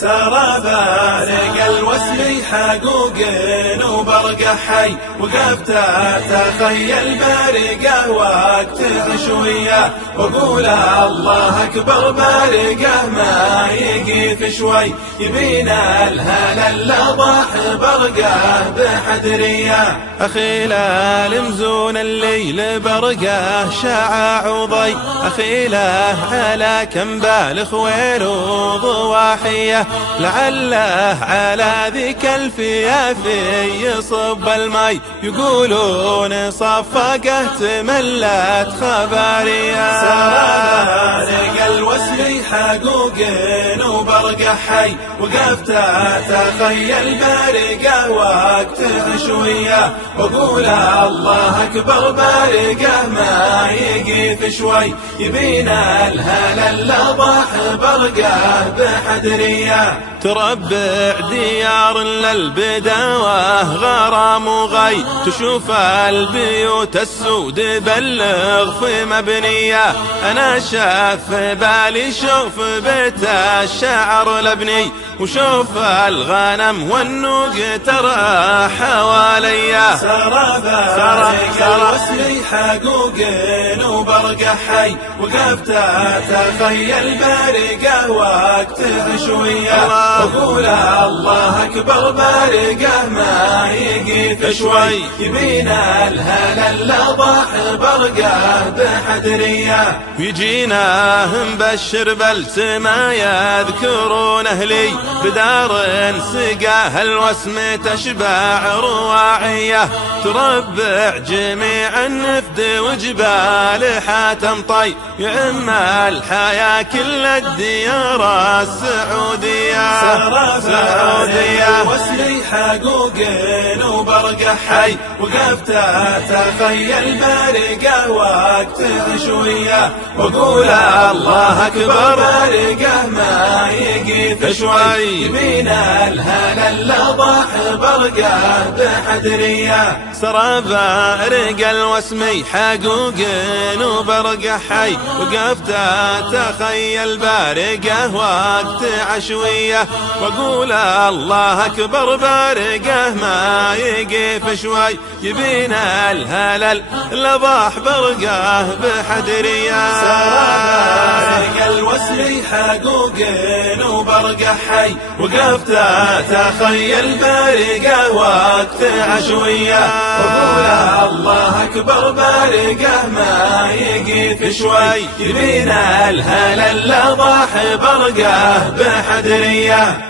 سرى بارق الوسل حقوق وبرقه حي، وقفت اتخيل بارقه وقت عشويه، واقول الله اكبر بارقه ما يقيف شوي، يبينا الهلال لضح برقه بحدريه. اخي لا لمزون الليل برقه شاع وضي، اخي لا على كم بالخ ويل وضواحيه، لعله على ذيك الفيافي يصب المي، يقولون صفقه تملت خباريه. سرى الوسل حقوق وبرقه حي، وقفت اتخيل بارقه وقت عشويه، واقول الله اكبر بارقه ما يقيف شوي، يبينا الهلال لضح برقه بحدريه. تربع ديار للبداوة غرام وغي، تشوف البيوت السود بلغ في مبنية، أنا شاف بالي شوف بيت الشعر لبني، وشوف الغنم والنوق ترى حواليا. سرى بارق الوسل حقوق وبرقه حي، وقفت اتخيل بارقه وقت عشويه، واقول الله اكبر بارقه ما يقيف شوي، يبينا الهلال لضح برقه بحدريه. يجينا مبشر بلسما يذكرون اهلي، بدار سقاه الوسم تشبع رواعيه، تربع جميع النفد وجبال حاتم طي، يعم الحياة كل الديار السعودية. سرى الوسل حقوق وبرقه حي، وقفت اتخيل بارقه وقت عشويه، واقول الله اكبر بارقه ما يقيف شوي، يبينا الهلال لضح برقه بحدريه. سرى بارق الوسمي حقوق وبرقه حي، وقفت اتخيل بارقه وقت عشويه، واقول الله اكبر بارقه ما يقيف شوي، يبينا الهلال لضح برقه بحدريه. سرى الوسل حقوق وبرقه حي، وقفت اتخيل بارقه وقت عشويه، واقول الله اكبر بارقه ما يقيف شوي، يبينا الهلال لضح برقه بحدريه.